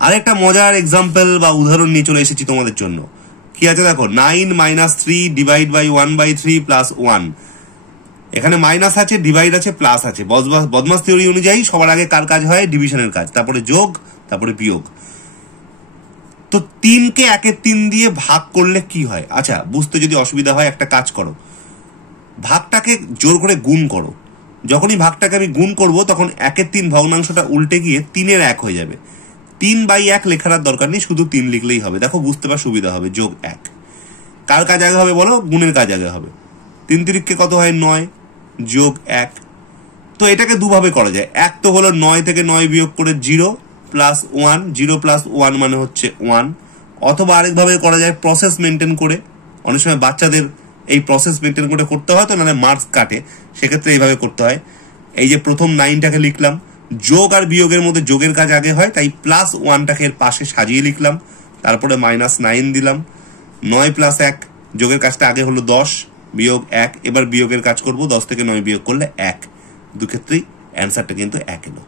আরেকটা মজার এক্সাম্পল বা উদাহরণ নিয়ে চলে এসেছি তোমাদের জন্য। কি আছে দেখো, 9 - 3 ডিভাইড বাই 1/3 প্লাস 1। এখানে মাইনাস আছে, ডিভাইড আছে, প্লাস আছে। বদমাস থিওরি অনুযায়ী সবার আগে কার কাজ হয়? ডিভিশনের কাজ, তারপরে যোগ, তারপরে বিয়োগ। তো 3কে 1/3 দিয়ে ভাগ করলে কি হয়? আচ্ছা, বুঝতে যদি অসুবিধা হয় একটা কাজ করো, ভাগটাকে জোর করে গুণ করো। যখনই ভাগটাকে আমি গুণ করব তখন 1/3 ভগ্নাংশটা উল্টে গিয়ে 3-এর 1 হয়ে যাবে। 3/1 লেখার আর দরকার নেই, শুধু 3 লিখলেই হবে। দেখো বুঝতে পার সুবিধা হবে। যোগ 1, কার কাজ আগে হবে বলো? গুণের কাজ আগে হবে। 3 তিরিককে কত হয়? 9 যোগ 1। তো এটাকে দুভাবে করা যায়। এক তো হলো 9 থেকে 9 বিয়োগ করে 0 প্লাস 1, 0 প্লাস 1 মানে হচ্ছে 1। অথবা আরেকভাবে করা যায় প্রসেস মেনটেন করে। অনেক সময় বাচ্চাদের এই প্রসেস মেনটেন করে করতে হয়, তো নাহলে মার্কস কাটে, সেক্ষেত্রে এইভাবে করতে হয়। এই যে প্রথম 9টাকে লিখলাম, যোগ আর বিয়োগের মধ্যে যোগের কাজ আগে হয়, তাই প্লাস 1টাকে এর পাশে সাজিয়ে লিখলাম, তারপরে -9 দিলাম। 9 প্লাস 1, যোগের কাজটা আগে হলো 10 বিয়োগ 1, এবার বিয়োগের কাজ করব। 10 থেকে 9 বিয়োগ করলে 1। দুক্ষেত্রেই অ্যান্সারটা কিন্তু 1 এলো।